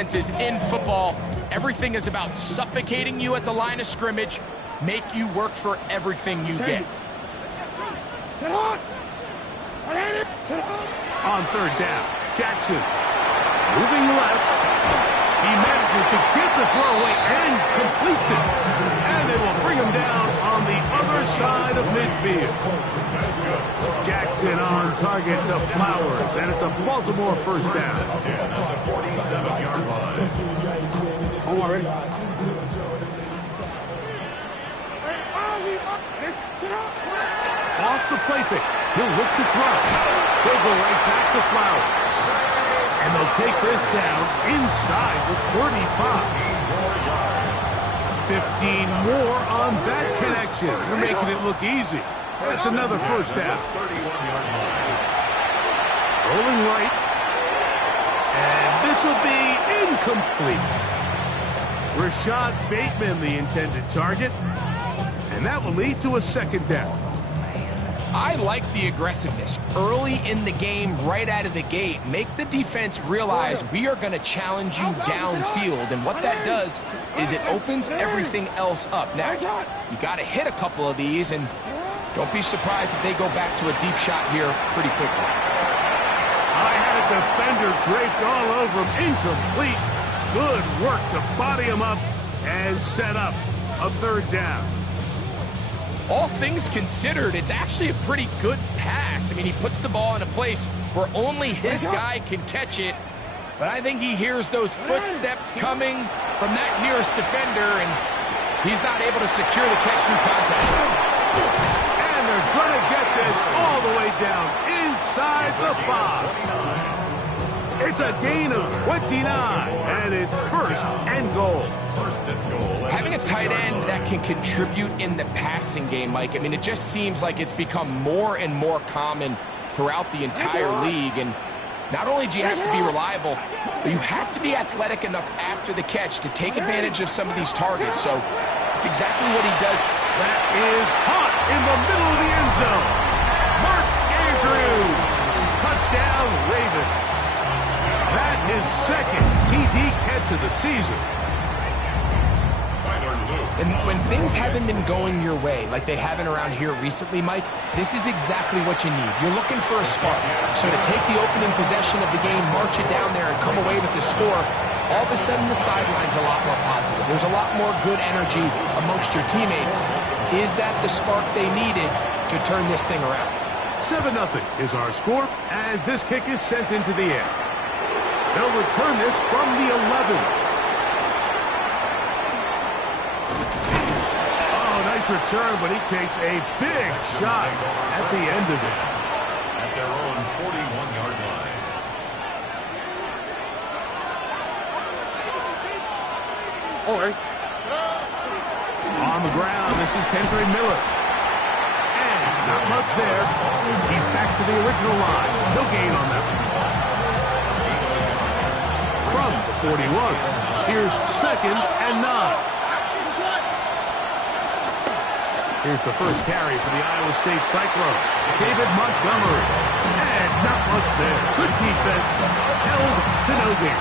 defenses in football, everything is about suffocating you at the line of scrimmage, make you work for everything you get. On third down, Jackson moving left. He manages to get the throw away and completes it. And they will bring him down on the other side of midfield. Jackson on target to Flowers, and it's a Baltimore first down. On the 47-yard line. Off the play fake. He'll look to throw. They'll go right back to Flowers. And they'll take this down inside the 35. 15 more on that connection. They're making it look easy. That's another first down. Rolling right. And this will be incomplete. Rashad Bateman, the intended target. And that will lead to a second down. I like the aggressiveness early in the game, right out of the gate. Make the defense realize we are going to challenge you downfield, and what that does is it opens everything else up. Now, you got to hit a couple of these, and don't be surprised if they go back to a deep shot here pretty quickly. I had a defender draped all over him, incomplete. Good work to body him up and set up a third down. All things considered, it's actually a pretty good pass. I mean, he puts the ball in a place where only his guy can catch it. But I think he hears those footsteps coming from that nearest defender, and he's not able to secure the catch through contact. And they're going to get this all the way down inside the 5. It's a gain of 29, and it's first and goal. Having a tight end that can contribute in the passing game, Mike, I mean, it just seems like it's become more and more common throughout the entire league. And not only do you have to be reliable, but you have to be athletic enough after the catch to take advantage of some of these targets. So it's exactly what he does. That is hot in the middle of the end zone. Mark Andrews. Touchdown, Ravens. That is second TD catch of the season. And when things haven't been going your way, like they haven't around here recently, Mike, this is exactly what you need. You're looking for a spark. So to take the opening possession of the game, march it down there, and come away with the score, all of a sudden the sideline's a lot more positive. There's a lot more good energy amongst your teammates. Is that the spark they needed to turn this thing around? 7-0 is our score as this kick is sent into the air. They'll return this from the 11. Return, but he takes a big shot at the end of it. At their own 41-yard line. On the ground, this is Kendra Miller. And not much there. He's back to the original line. No gain on that one. From the 41, here's second and 9. Here's the first carry for the Iowa State Cyclone. David Montgomery. And not much there. Good defense. Held to no gain.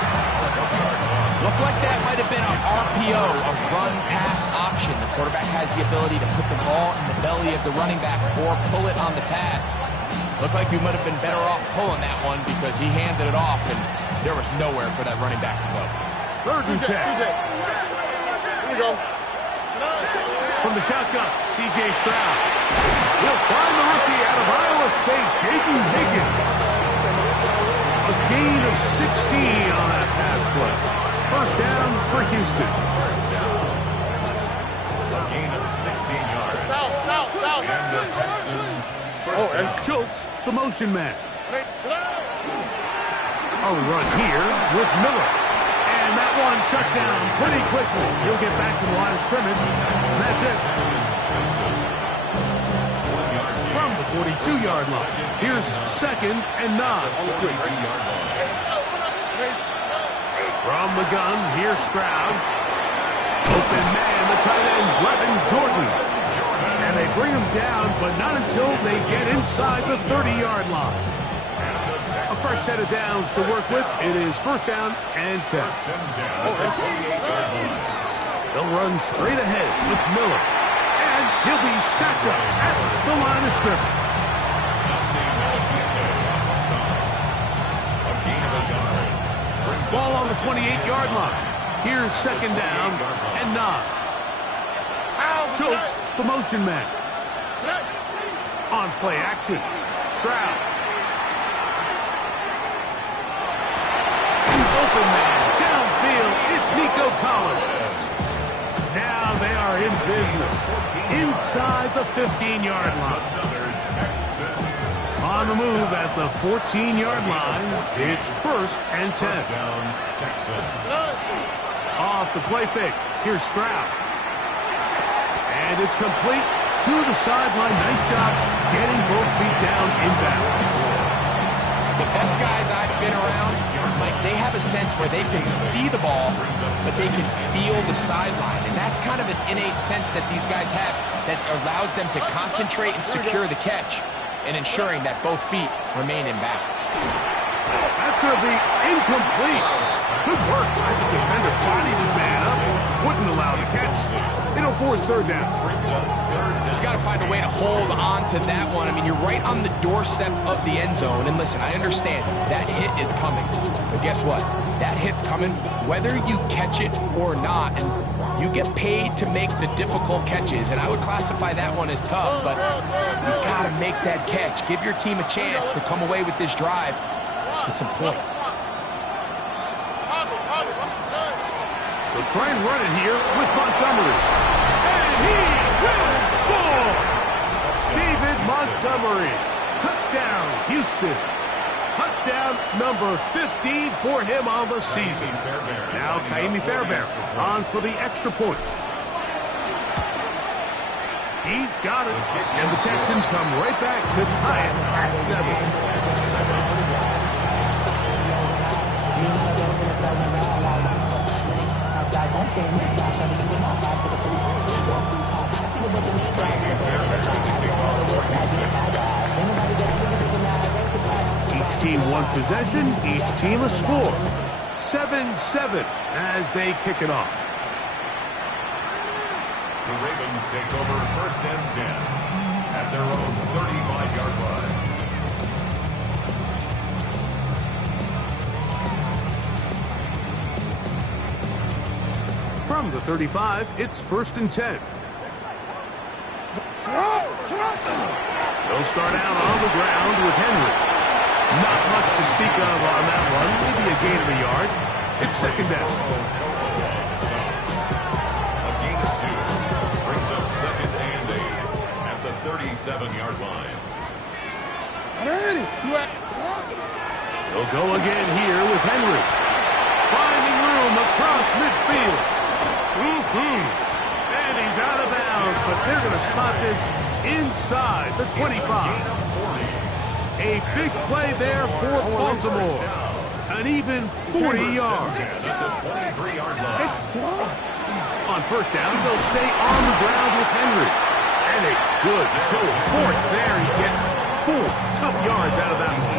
Looked like that might have been an RPO, a run-pass option. The quarterback has the ability to put the ball in the belly of the running back or pull it on the pass. Looked like we might have been better off pulling that one because he handed it off, and there was nowhere for that running back to go. Third and 10. Here we go. From the shotgun, C.J. Stroud. He'll find the rookie out of Iowa State, Jaden Higgins. A gain of 16 on that pass play. First down for Houston. A gain of 16 yards. And the Texans. And Schultz, the motion man. A run here with Miller. And that one shut down pretty quickly. He'll get back to the line of scrimmage. And that's it. From the 42-yard line, here's second and 9. From the gun, here's Stroud. Open man, the tight end, Brevin Jordan. And they bring him down, but not until they get inside the 30-yard line. A fresh set of downs to work with. It is first down and 10. They'll run straight ahead with Miller. And he'll be stacked up at the line of scrimmage. Ball on the 28-yard line. Here's second down and 9. Schultz, the motion man. On play action. Stroud. Open man. Downfield. It's Nico Collins. Now they are in business. Inside the 15-yard line. On the move at the 14-yard line. It's first and 10. Off the play fake. Here's Stroud. And it's complete to the sideline. Nice job getting both feet down in bounds. The best guys I've been around, Mike, they have a sense where they can see the ball, but they can feel the sideline. And that's kind of an innate sense that these guys have that allows them to concentrate and secure the catch and ensuring that both feet remain in bounds. That's going to be incomplete. Good work by the defender. Bodied his man up. Wouldn't allow the catch. It'll force third down. He's got to find a way to hold on to that one. I mean, you're right on the doorstep of the end zone. And listen, I understand that hit is coming. But guess what? That hit's coming whether you catch it or not. And you get paid to make the difficult catches. And I would classify that one as tough. But you got to make that catch. Give your team a chance to come away with this drive with some points. They'll try and run it here with Montgomery. And he will score! David Montgomery. Touchdown, Houston. Touchdown number 15 for him on the season. Now Kaimi Fairbairn on for the extra point. He's got it. And the Texans come right back to tie it at 7. Each team one possession, each team a score. 7-7 as they kick it off. The Ravens take over first and 10 at their own 35-yard line. From the 35, it's first and 10. They'll start out on the ground with Henry. Not much to speak of on that one. Maybe a gain of a yard. It's second down. A gain of 2 brings up second and 8 at the 37-yard line. They'll go again here with Henry. Finding room across midfield. And he's out of bounds, but they're going to spot this inside the 25. A big play there for Baltimore. An even 40 yards. On first down, they'll stay on the ground with Henry. And a good show of force there. He gets 4 tough yards out of that one.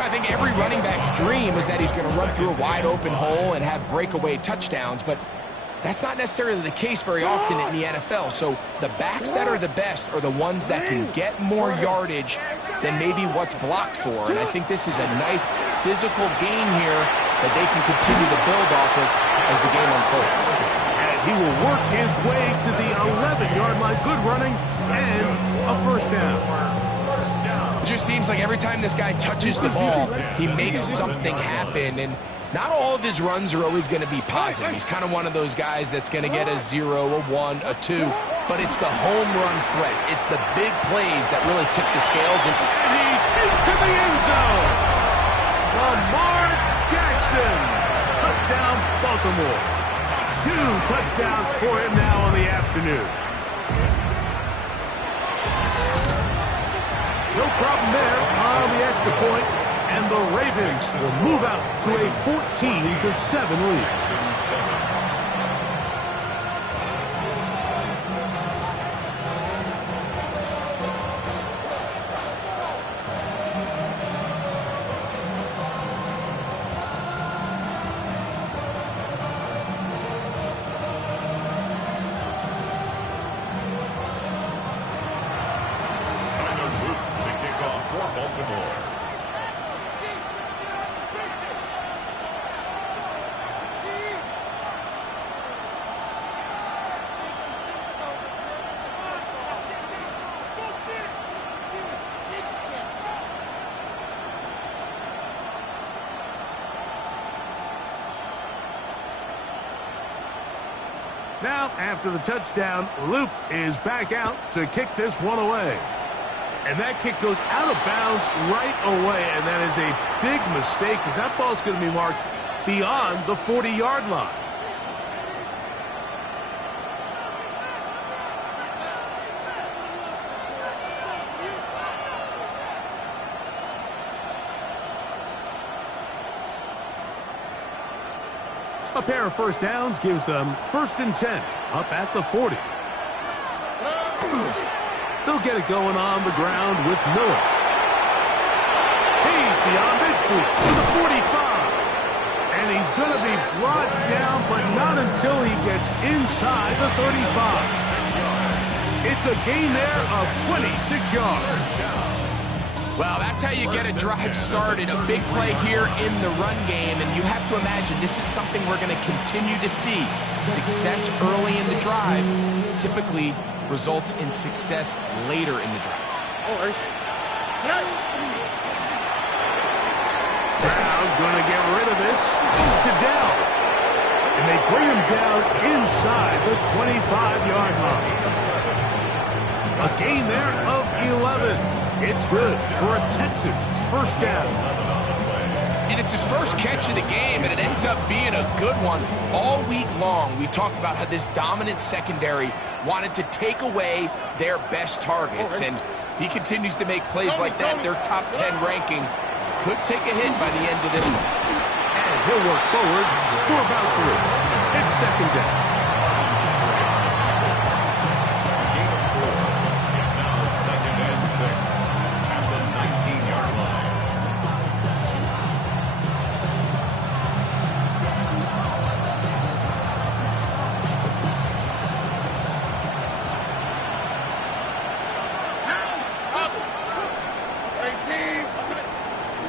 I think every running back's dream is that he's going to run through a wide open hole and have breakaway touchdowns, but that's not necessarily the case very often in the NFL. So the backs that are the best are the ones that can get more yardage than maybe what's blocked for. And I think this is a nice physical gain here that they can continue to build off of as the game unfolds. And he will work his way to the 11-yard line. Good running and a first down. It just seems like every time this guy touches the ball, he makes something happen. And not all of his runs are always going to be positive. He's kind of one of those guys that's going to get a 0, a 1, a 2. But it's the home run threat. It's the big plays that really tip the scales. And he's into the end zone. Lamar Jackson. Touchdown, Baltimore. 2 touchdowns for him now on the afternoon. No problem there on the extra point. And the Ravens will move out to a 14-7 lead. Now, after the touchdown, Luke is back out to kick this one away. And that kick goes out of bounds right away, and that is a big mistake because that ball's going to be marked beyond the 40-yard line. A pair of first downs gives them 1st and 10 up at the 40. They'll get it going on the ground with Miller. He's beyond midfield to the 45. And he's going to be brought down, but not until he gets inside the 35. It's a gain there of 26 yards. Well, that's how you get a drive started. A big play here in the run game, and you have to imagine this is something we're going to continue to see. Success early in the drive typically results in success later in the drive. Brown going to get rid of this to Dell. And they bring him down inside the 25-yard line. A gain there of 11. It's good for a Texans first down. And it's his first catch of the game, and it ends up being a good one. All week long, we talked about how this dominant secondary wanted to take away their best targets. And if he continues to make plays like that, their top 10 ranking could take a hit by the end of this one. And he'll work forward for about 3. It's second down.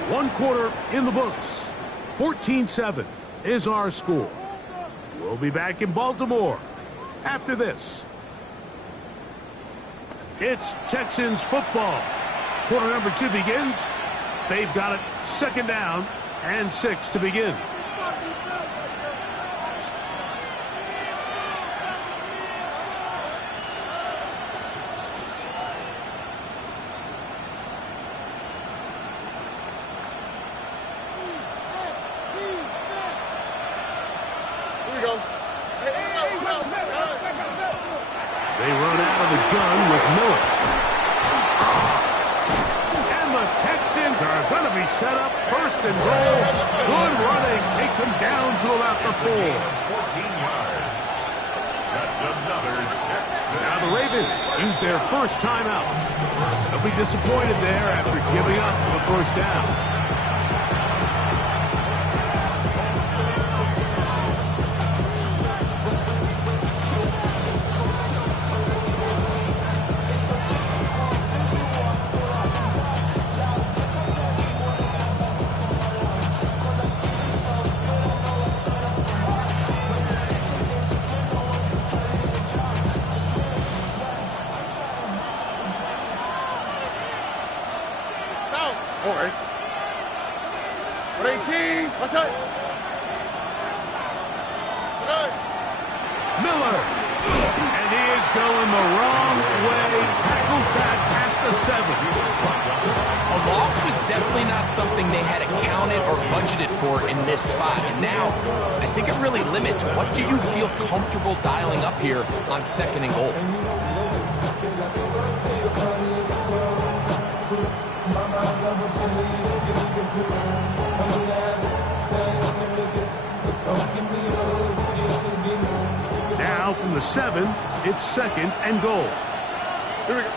One quarter in the books. 14-7 is our score. We'll be back in Baltimore after this. It's Texans football. Quarter number 2 begins. They've got it 2nd down and 6 to begin. They run out of the gun with Miller. And the Texans are going to be set up 1st and goal. Good running takes them down to about the 4. 14 yards. That's another Texan. Now the Ravens use their first timeout. They'll be disappointed there after giving up the first down. Miller, and he is going the wrong way, tackled back at the 7. A loss was definitely not something they had accounted or budgeted for in this spot. And now, I think it really limits what do you feel comfortable dialing up here on 2nd and goal. Now from the 7, it's 2nd and goal. Here we go.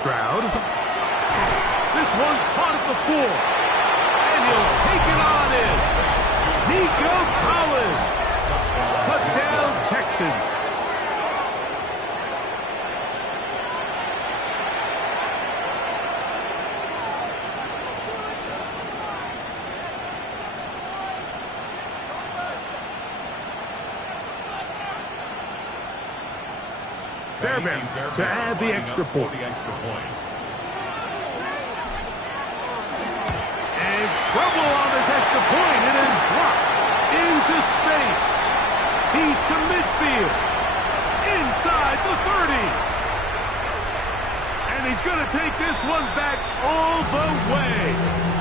Stroud. This one caught at the 4. And he'll take it on in. Nico Collins. Touchdown, Texans. Fairbairn to add the extra point. And trouble on this extra point. It is blocked into space. He's to midfield. Inside the 30. And he's going to take this one back all the way.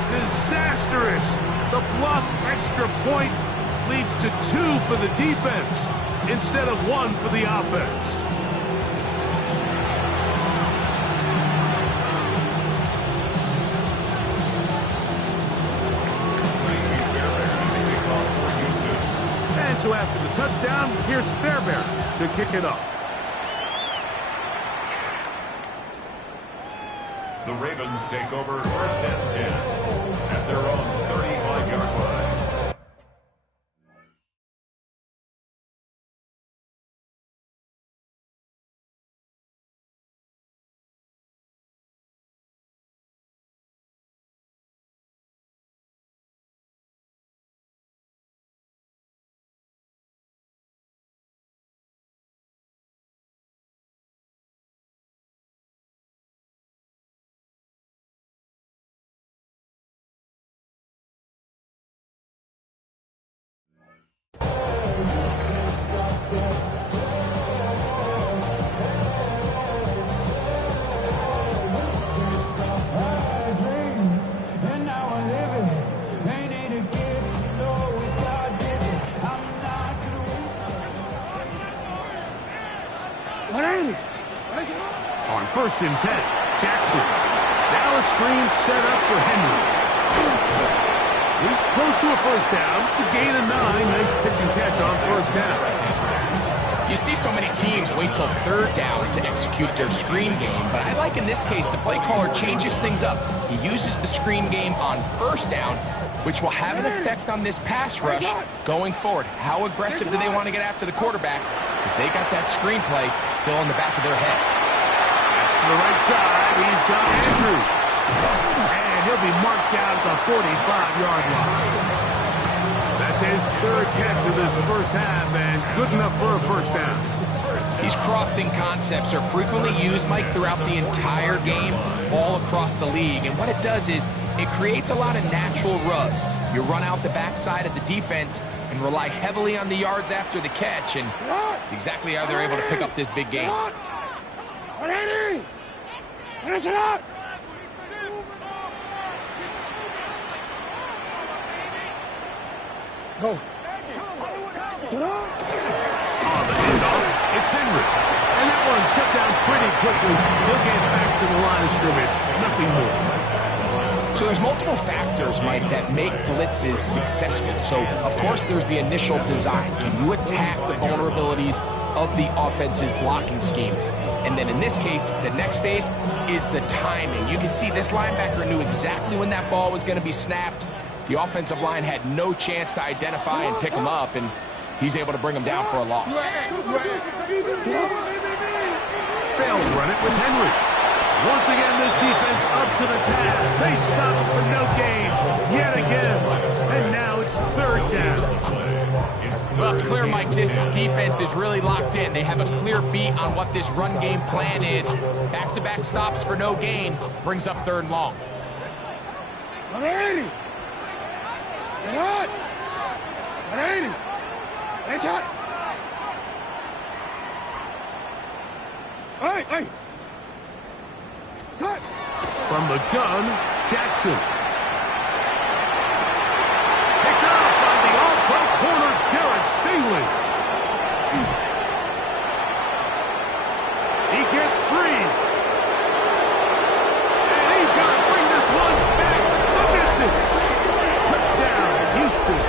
Disastrous. The blocked extra point leads to 2 for the defense instead of 1 for the offense. And so after the touchdown, here's Fairbairn to kick it off. The Ravens take over first and 10 at their own 35-yard line. On first and 10, Jackson. Now a screen set up for Henry. He's close to a first down. To gain a 9. Nice pitch and catch on first down. You see so many teams wait till third down to execute their screen game, but I like in this case the play caller changes things up. He uses the screen game on first down, which will have an effect on this pass rush going forward. How aggressive do they want to get after the quarterback? Because they got that screenplay still in the back of their head. That's to the right side. He's got Andrews. And he'll be marked out at the 45-yard line. That's his third catch of this first half, and good enough for a first down. These crossing concepts are frequently used, Mike, throughout the entire game, all across the league. And what it does is it creates a lot of natural rubs. You run out the backside of the defense and rely heavily on the yards after the catch, and it's exactly how they're able to pick up this big game. Go. On the handoff, it's Henry. And that one shut down pretty quickly. He'll get back to the line of scrimmage. Nothing more. So there's multiple factors, Mike, that make blitzes successful. So, of course, there's the initial design. Can you attack the vulnerabilities of the offense's blocking scheme? And then in this case, the next phase is the timing. You can see this linebacker knew exactly when that ball was going to be snapped. The offensive line had no chance to identify and pick him up, and he's able to bring him down for a loss. Failed run it with Henry. Once again, this defense up to the task. They stopped for no gain yet again. And now it's third down. Well, it's clear, Mike, this defense is really locked in. They have a clear beat on what this run game plan is. Back-to-back stops for no gain brings up third and long. From the gun, Jackson. Picked up by the all-pro corner, Derek Stingley. He gets free. And he's going to bring this one back the distance. Touchdown, Houston.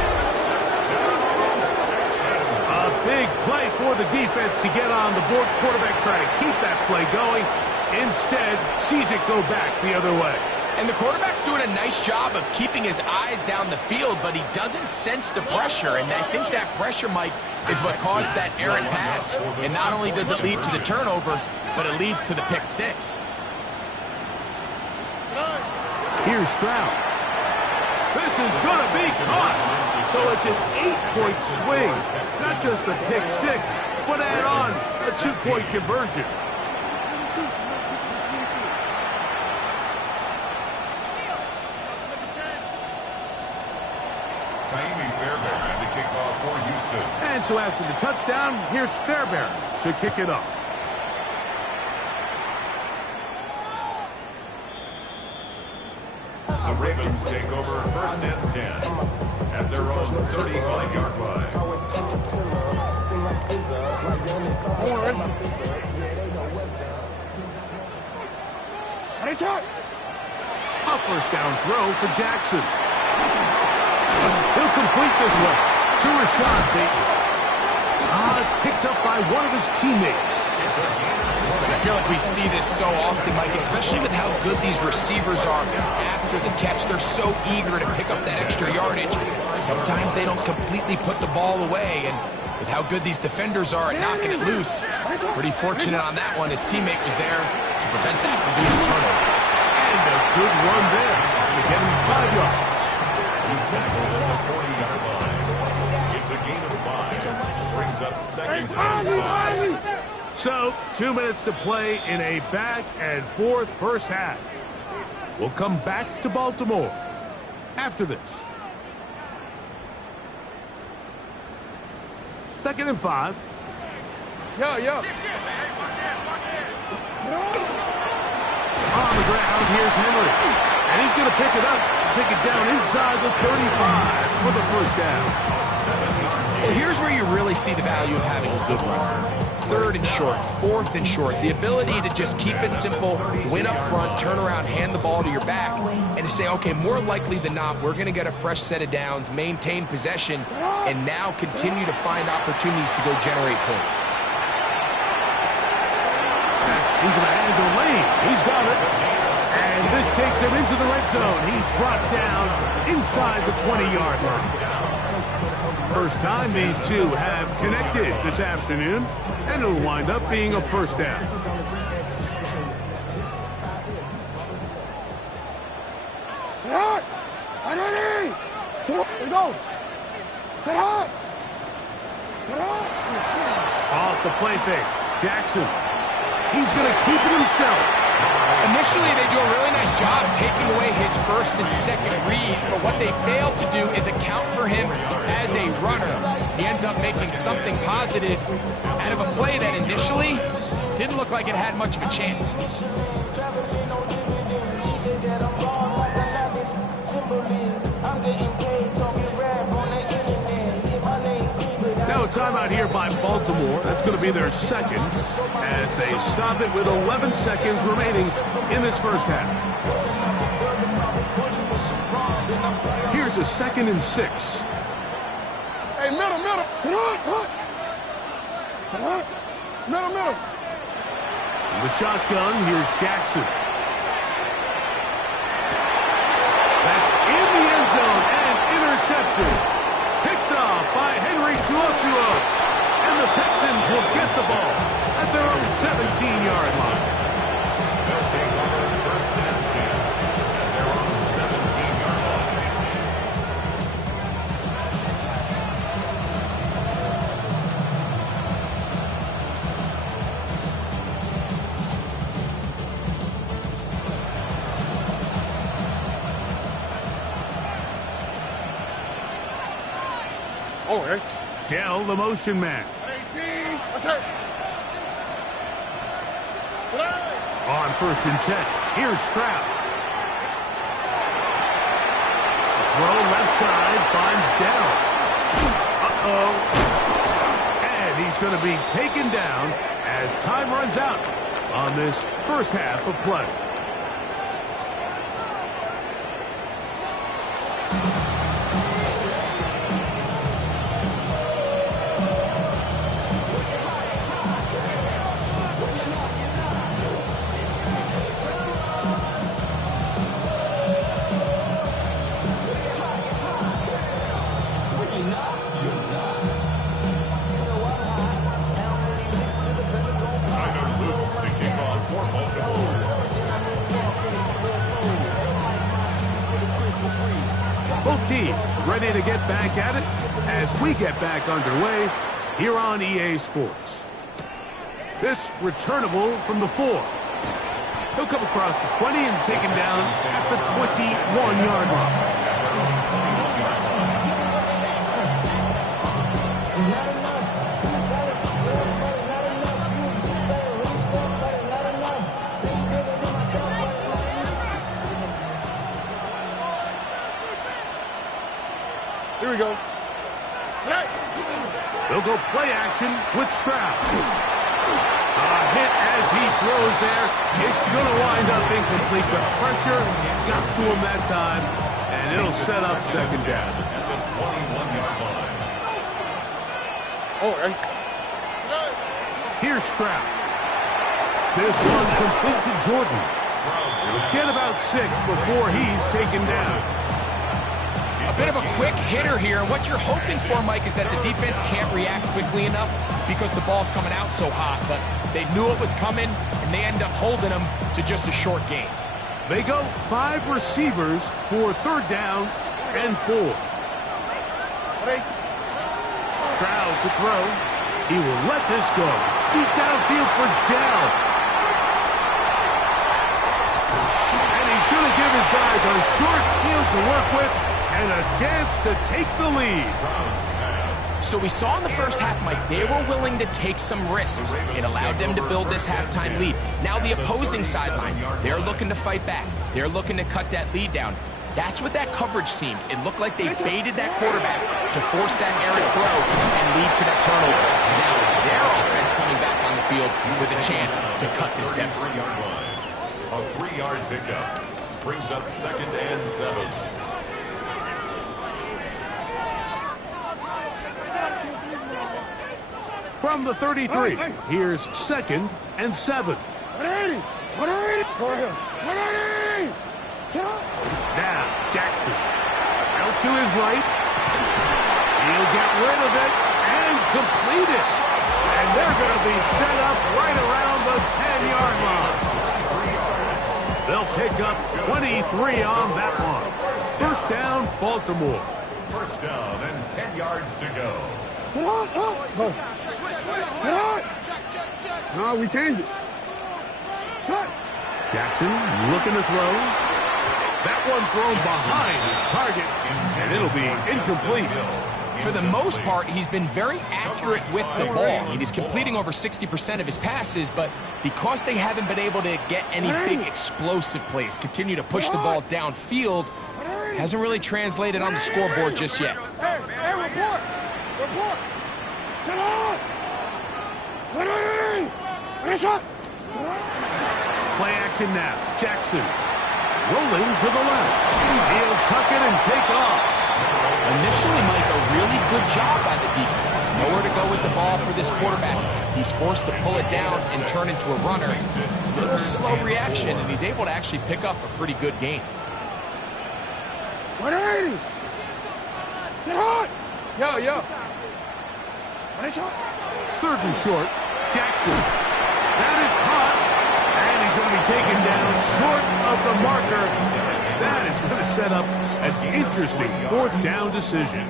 A big play for the defense to get on the board. Quarterback trying to keep that play going. Instead, sees it go back the other way. And the quarterback's doing a nice job of keeping his eyes down the field, but he doesn't sense the pressure. And I think that pressure, Mike, is what caused that errant pass. And not only does it lead to the turnover, but it leads to the pick six. Here's Stroud. This is going to be caught. So it's an 8-point swing. Not just a pick six, but add on a 2-point conversion. Fairbairn to kick off for Houston. And so after the touchdown, here's Fairbairn to kick it off. The Ravens take over first and 10 at their own 35-yard line. A first down throw for Jackson. He'll complete this one to Rashad Bateman. It's picked up by one of his teammates. I feel like we see this so often, Mike, especially with how good these receivers are after the catch. They're so eager to pick up that extra yardage. Sometimes they don't completely put the ball away, and with how good these defenders are at knocking it loose, pretty fortunate on that one. His teammate was there to prevent that from being a turnover. And a good run there to get him 5 yards. He's tackled at the 40-yard line. It's a gain of 5. Brings up second and 5. So, 2 minutes to play in a back and forth first half. We'll come back to Baltimore after this. 2nd and 5. On the ground, here's Henry. And he's going to pick it up, take it down inside the 35 for the first down. Well, here's where you really see the value of having a good runner. 3rd and short, 4th and short. The ability to just keep it simple, win up front, turn around, hand the ball to your back, and to say, okay, more likely than not, we're going to get a fresh set of downs, maintain possession, and now continue to find opportunities to go generate points. Into the hands of Lane. He's got it. And this takes him into the red zone. He's brought down inside the 20-yard line. First time these two have connected this afternoon, and it'll wind up being a first down. Off the play fake. Jackson. He's going to keep it himself. Initially, they do a really nice job taking away his first and second read, but what they fail to do is account for him as a runner. He ends up making something positive out of a play that initially didn't look like it had much of a chance. Now a timeout here by Baltimore. That's going to be their second as they stop it with 11 seconds remaining in this first half. Here's a 2nd and 6. Hey, middle. Middle. The shotgun, here's Jackson. That's in the end zone and intercepted. Picked off by Henry Tuotua. And the Texans will get the ball at their own 17-yard line. They'll take over first and 10 at their own 17-yard line. Dell, the motion man. On 1st and 10, here's Stroud. Throw left side, finds Dell. And he's going to be taken down as time runs out on this first half of play. Both teams ready to get back at it as we get back underway here on EA Sports. This returnable from the 4. He'll come across the 20 and take him down at the 21-yard line. we go. Hey. They'll go play action with Stroud. A hit as he throws there. It's going to wind up incomplete, but pressure got to him that time, and it'll set up second down. At the 21-yard line. Oh, hey. Here's Stroud. This one complete to Jordan. He'll get about 6 before he's taken down. A bit of a quick hitter here, and what you're hoping for, Mike, is that the defense can't react quickly enough because the ball's coming out so hot, but they knew it was coming, and they end up holding them to just a short gain. They go 5 receivers for 3rd down and 4. Stroud to throw. He will let this go. Deep downfield for Dell. And he's going to give his guys a short field to work with and a chance to take the lead. So we saw in the first half, Mike, they were willing to take some risks. It allowed them to build this halftime lead. Now the opposing sideline, they're looking to fight back. They're looking to cut that lead down. That's what that coverage seemed. It looked like they baited that quarterback to force that errant throw and lead to that turnover. Now it's their offense coming back on the field with a chance to cut this deficit. A 3-yard pickup brings up 2nd and 7. From the 33, here's 2nd and 7. Now, Jackson. Out to his right. He'll get rid of it and complete it. And they're going to be set up right around the 10-yard line. They'll pick up 23 on that one. 1st down, Baltimore. 1st down and 10 yards to go. No, we changed it. Cut. Jackson looking to throw. That one thrown behind his target, and it'll be incomplete. For the most part, he's been very accurate with the ball. I mean, he's completing over 60% of his passes, but because they haven't been able to get any big explosive plays, continue to push the ball downfield, hasn't really translated on the scoreboard just yet. Hey, report. Report. Sit on. Play action now. Jackson rolling to the left. He'll tuck it and take off. Initially, Mike, a really good job by the defense. Nowhere to go with the ball for this quarterback. He's forced to pull it down and turn into a runner. A little slow reaction, and he's able to actually pick up a pretty good game. 180. Sit hot. Yo. 3rd and short. Jackson. That is caught. And he's going to be taken down short of the marker. That is going to set up an interesting 4th down decision.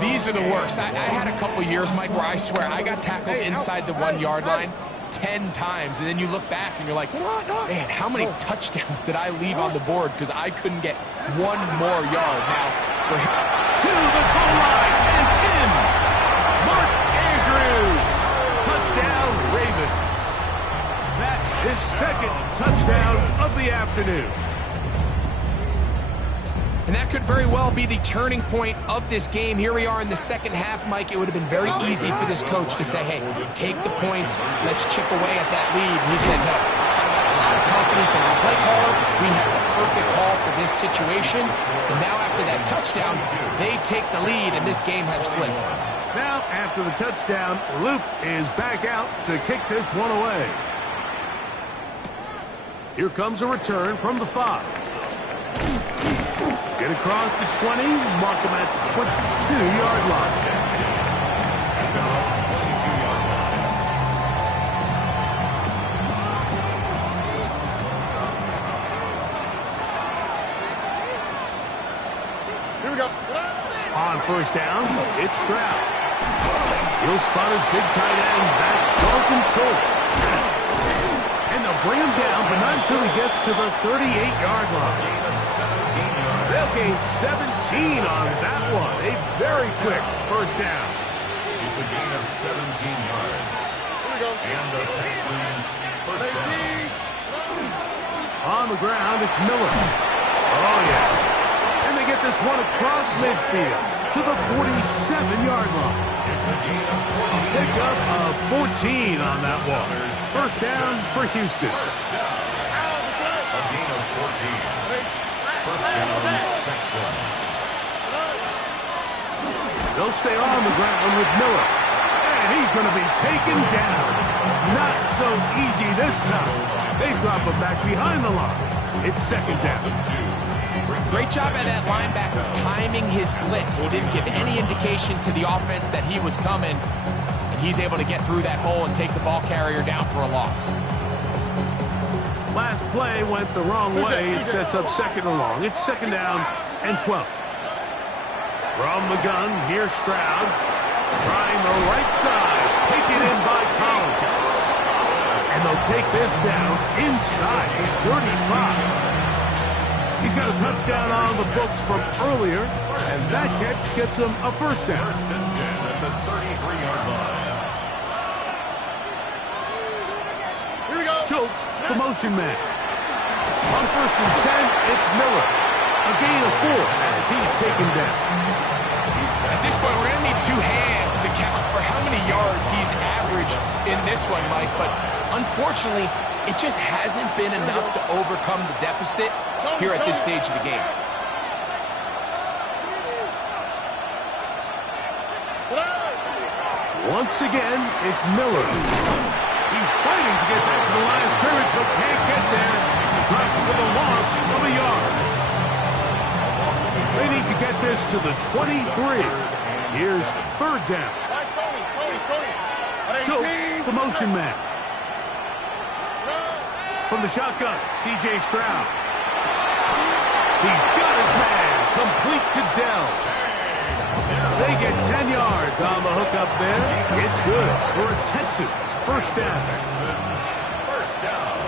These are the worst. I had a couple years, Mike, where I swear I got tackled inside the 1-yard line 10 times. And then you look back and you're like, man, how many touchdowns did I leave on the board because I couldn't get one more yard. Now, for him. To the goal line and in. Mark Andrews. Touchdown, Ravens. That's his 2nd touchdown of the afternoon. And that could very well be the turning point of this game. Here we are in the second half, Mike. It would have been very easy for this coach to say, hey, take the points, let's chip away at that lead. And he said, no, I got a lot of confidence in our play caller. We have the perfect call for this situation. And now after that touchdown, they take the lead, and this game has flipped. Now, after the touchdown, Luke is back out to kick this one away. Here comes a return from the 5. Get across the 20, mark him at the 22-yard line. Here we go. On 1st down, it's Stroud. He'll spot his big tight end. That's Dalton Schultz. And they'll bring him down, but not until he gets to the 38-yard line. They'll gain 17 on that one. A very quick 1st down. It's a gain of 17 yards. Here we go. And the Texans' 1st down. On the ground, it's Miller. Oh, yeah. And to get this one across midfield to the 47-yard line. It's a gain of 14. Pickup of 14 on that one. First down for Houston. First down. A gain of 14. First down, Texans. They'll stay on the ground with Miller. And he's going to be taken down. Not so easy this time. They drop him back behind the line. It's second down. Great job by that linebacker timing his blitz. He didn't give any indication to the offense that he was coming. And he's able to get through that hole and take the ball carrier down for a loss. Last play went the wrong way. It sets up second and long. It's second down and 12. From the gun, here's Stroud. Trying the right side. Taken in by Collins. And they'll take this down inside the 35. He's got a touchdown on the books from earlier, and that catch gets him a first down. First and 10 at the 33-yard line. Here we go. Schultz, the motion man. On first and 10, it's Miller. A gain of 4 as he's taken down. At this point, we're going to need two hands to count for how many yards he's averaged in this one, Mike. But unfortunately, it just hasn't been enough to overcome the deficit here at this stage of the game. Once again, it's Miller. He's fighting to get back to the line of scrimmage, but can't get there. Dropped for the loss of a yard. They need to get this to the 23. Here's third down. Schultz, the motion man. From the shotgun, C.J. Stroud. He's got his man, complete to Dell. They get 10 yards on the hook up there. It's good for a Texans first down. First down.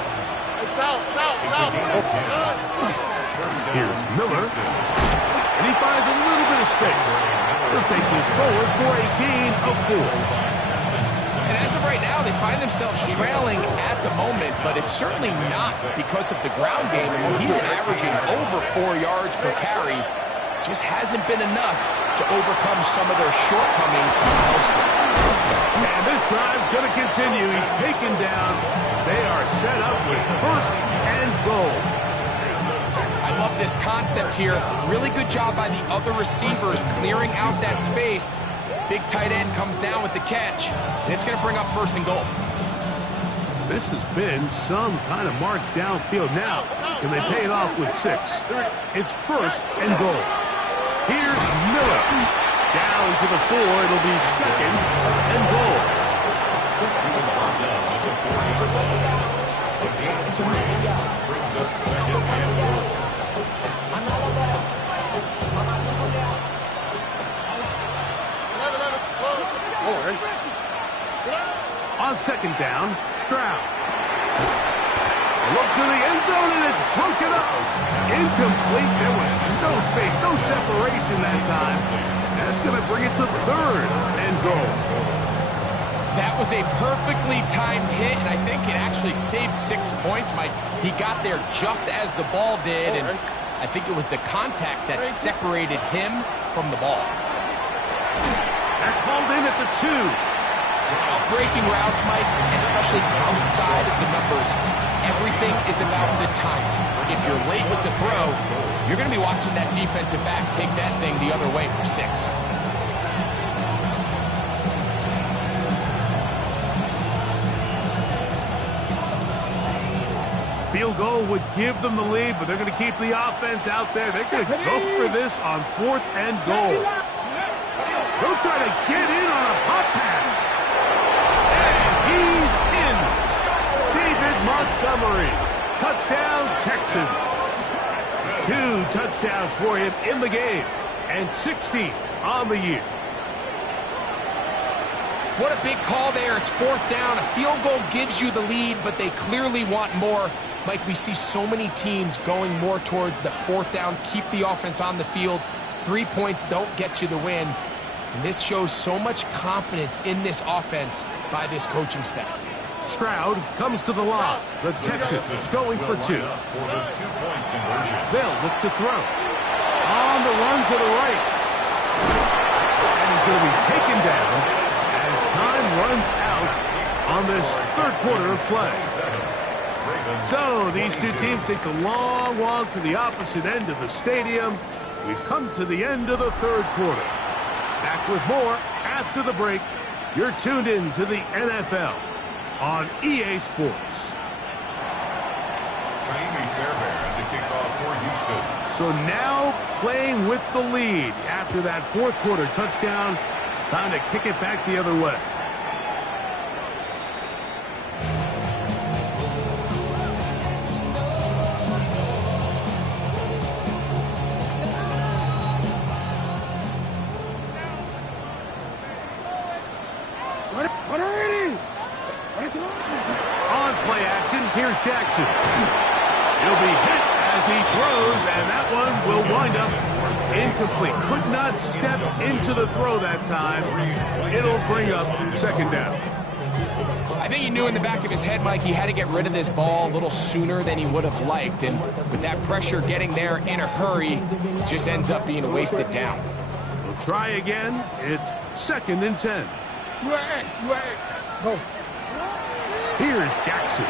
Here's Miller. And he finds a little bit of space. He'll take this forward for a gain of 4. And as of right now, they find themselves trailing at the moment, but it's certainly not because of the ground game. I mean, he's averaging over 4 yards per carry. Just hasn't been enough to overcome some of their shortcomings elsewhere. And this drive's going to continue. He's taken down. They are set up with first and goal. I love this concept here. Really good job by the other receivers clearing out that space. Big tight end comes down with the catch, and it's going to bring up first and goal. This has been some kind of march downfield. Now, can they pay it off with 6? It's first and goal. Here's Miller. Down to the 4. It'll be second and goal. A gain of 3 brings up second and goal. On second down, Stroud. Look to the end zone, and it's broken up. Incomplete. There was no space, no separation that time. That's going to bring it to third and goal. That was a perfectly timed hit, and I think it actually saved 6 points, Mike. He got there just as the ball did, and I think it was the contact that separated him from the ball. That's hauled in at the 2. Breaking routes, Mike, especially outside of the numbers, everything is about the timing. If you're late with the throw, you're going to be watching that defensive back take that thing the other way for 6. Field goal would give them the lead, but they're going to keep the offense out there. They're going to go for this on 4th and goal. They'll try to get in on a pop pass. He's in. David Montgomery. Touchdown, Texans. 2 touchdowns for him in the game. And 16 on the year. What a big call there. It's 4th down. A field goal gives you the lead, but they clearly want more. Mike, we see so many teams going more towards the 4th down. Keep the offense on the field. 3 points don't get you the win. And this shows so much confidence in this offense by this coaching staff. Stroud comes to the line. The Texans going for 2. They'll look to throw. On on the run to the right. And he's going to be taken down as time runs out on this third quarter of play. So these two teams take the long walk to the opposite end of the stadium. We've come to the end of the third quarter. Back with more after the break. You're tuned in to the NFL on EA Sports. Amy Fairbairn to kick off for Houston. So now playing with the lead after that fourth quarter touchdown. Time to kick it back the other way. On play action, here's Jackson. He'll be hit as he throws, and that one will wind up incomplete. Could not step into the throw that time. It'll bring up second down. I think he knew in the back of his head, Mike, he had to get rid of this ball a little sooner than he would have liked. And with that pressure getting there in a hurry, it just ends up being a wasted down. We'll try again. It's second and 10. Go. Here's Jackson.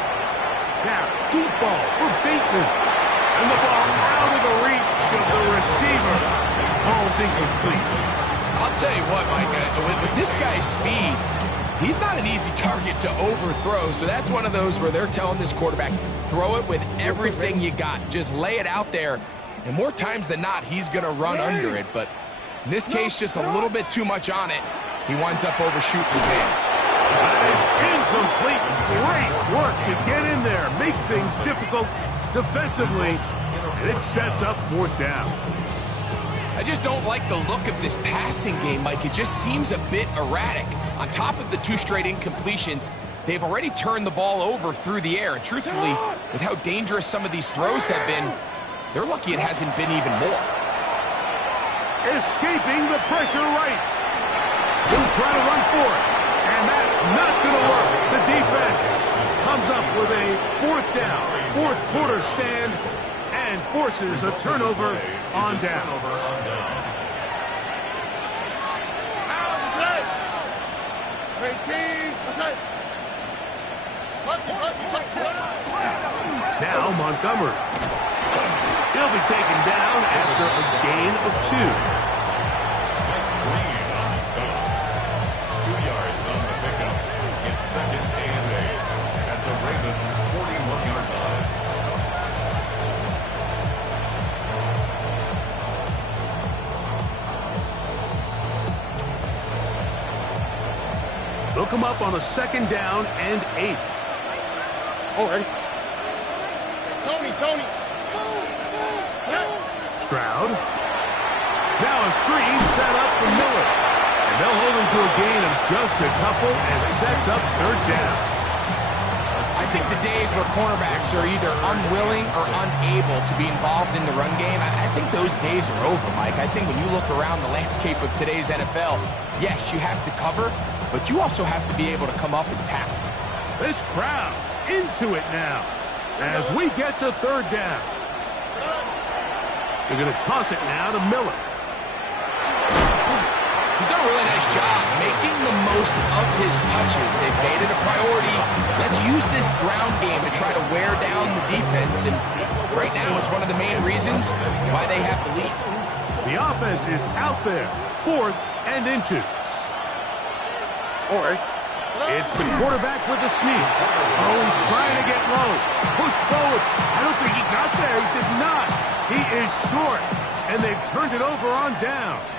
Now, deep ball for Bateman. And the ball out of the reach of the receiver. Ball's incomplete. I'll tell you what, Mike, with this guy's speed, he's not an easy target to overthrow. So that's one of those where they're telling this quarterback, throw it with everything you got. Just lay it out there. And more times than not, he's going to run under it. But in this case, just a little bit too much on it. He winds up overshooting the game. That is incomplete. Great work to get in there, make things difficult defensively, and it sets up fourth down. I just don't like the look of this passing game, Mike. It just seems a bit erratic. On top of the two straight incompletions, they've already turned the ball over through the air. And truthfully, with how dangerous some of these throws have been, they're lucky it hasn't been even more. Escaping the pressure right. He'll try to run for it. And that's not going to work. The defense comes up with a fourth down, fourth quarter stand, and forces a turnover on down. Now Montgomery. He'll be taken down after a gain of 2. Second and 8 at the Ravens' 41-yard line. They'll come up on a second down and 8. Oh, ready. Tony. Stroud. Now a screen set up for Miller. And they'll hold him to a gain of just a couple and sets up third down. I think the days where cornerbacks are either unwilling or unable to be involved in the run game, I think those days are over, Mike. I think when you look around the landscape of today's NFL, yes, you have to cover, but you also have to be able to come up and tackle. This crowd into it now as we get to third down. They're going to toss it now to Miller. He's done a really nice job making the most of his touches. They've made it a priority. Let's use this ground game to try to wear down the defense. And right now, it's one of the main reasons why they have the lead. The offense is out there, 4th and inches. All right. It's the quarterback with the sneak. Oh, he's trying to get low. Push forward. I don't think he got there. He did not. He is short, and they've turned it over on downs.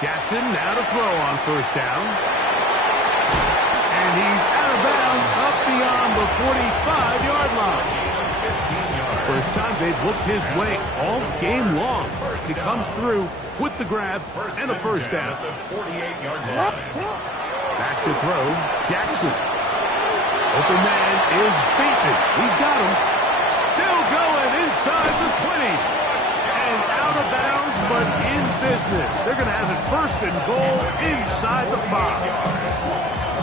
Jackson now to throw on first down. And he's out of bounds up beyond the 45-yard line. First time they've looked his way all game long. He comes through with the grab and a first down. Back to throw, Jackson. Open man is Bateman. He's got him. Still going inside the 20. And out of bounds, but in business. They're going to have it first and goal inside the 5.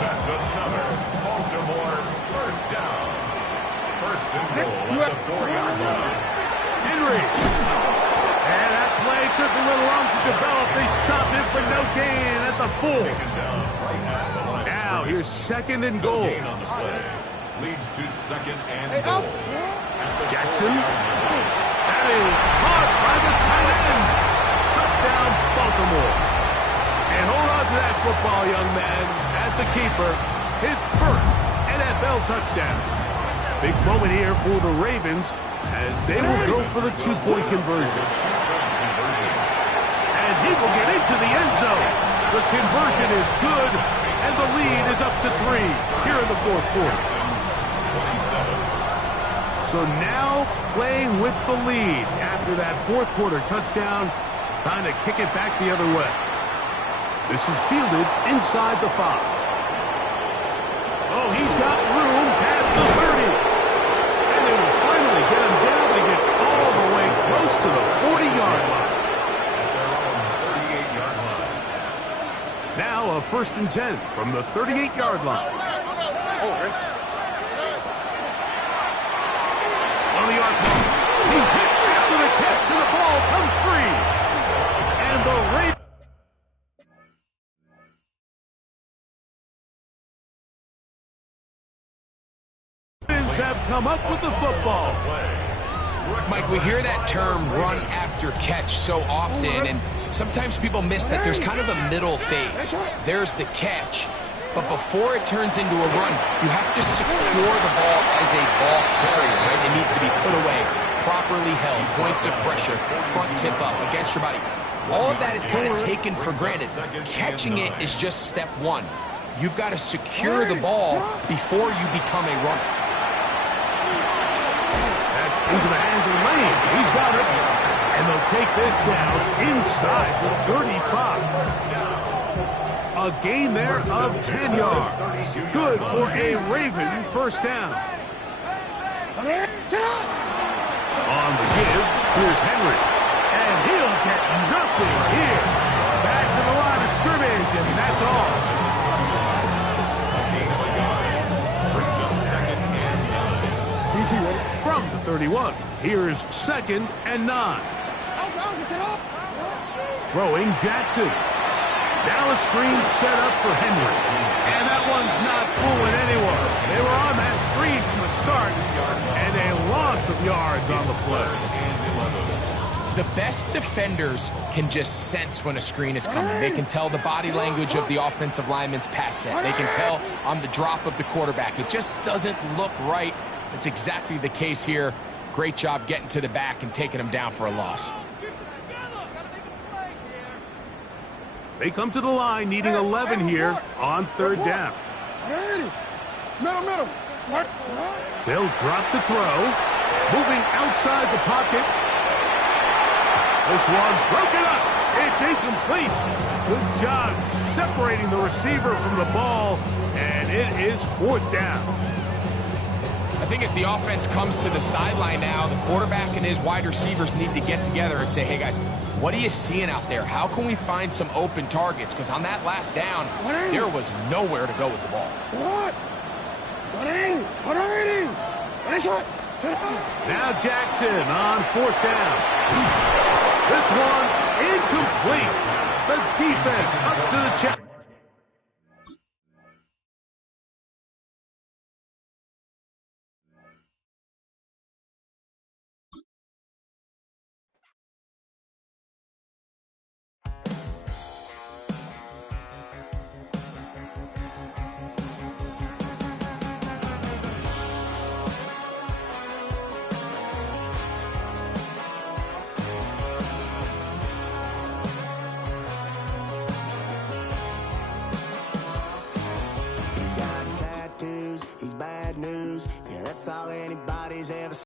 That's another Baltimore first down. First and goal at the 4-yard line. Henry. And that play took a little long to develop. They stopped it for no gain at the 4. Taken down right at the line. Now here's second and goal. Gain on the play. Leads to second and goal. Jackson. That is caught by the tight end. Touchdown, Baltimore. And hold on to that football, young man. That's a keeper. His first NFL touchdown. Big moment here for the Ravens as they will go for the two-point conversion. And he will get into the end zone. The conversion is good, and the lead is up to 3 here in the fourth quarter. So now playing with the lead after that fourth quarter touchdown. Time to kick it back the other way. This is fielded inside the 5. Oh, he's got room past the 30. And they will finally get him down. He gets all the way close to the 40-yard line. Now a 1st and 10 from the 38-yard line. On the arc ball. He's hit after the catch, and the ball comes free. And the Ravens have come up with the football. Mike, we hear that term run after catch so often, and sometimes people miss that there's kind of a middle phase. There's the catch, but before it turns into a run, you have to secure the ball as a ball carrier, right? It needs to be put away, properly held, points of pressure, front tip up against your body. All of that is kind of taken for granted. Catching it is just step 1. You've got to secure the ball before you become a runner. That's into the hands of Lane. He's got it. And they'll take this down inside the 35. A gain there of 10 yards. Good for a Raven first down. On the give, here's Henry. And he'll get nothing here. Back to the line of scrimmage, and that's all. From the 31, here's 2nd and 9. Throwing Jackson. Now a screen set up for Henry. And that one's not fooling anyone. They were on that screen from the start, and a loss of yards on the play. The best defenders can just sense when a screen is coming. They can tell the body language of the offensive lineman's pass set. They can tell on the drop of the quarterback. It just doesn't look right. It's exactly the case here. Great job getting to the back and taking him down for a loss. They come to the line needing 11 here on 3rd down. Middle. They'll drop to throw. Moving outside the pocket. This one broken up. It's incomplete. Good job separating the receiver from the ball, and it is 4th down. I think as the offense comes to the sideline now, the quarterback and his wide receivers need to get together and say, hey, guys, what are you seeing out there? How can we find some open targets? Because on that last down, there was nowhere to go with the ball. Now Jackson on 4th down. This one incomplete. The defense up to the check. He's bad news, yeah, that's all anybody's ever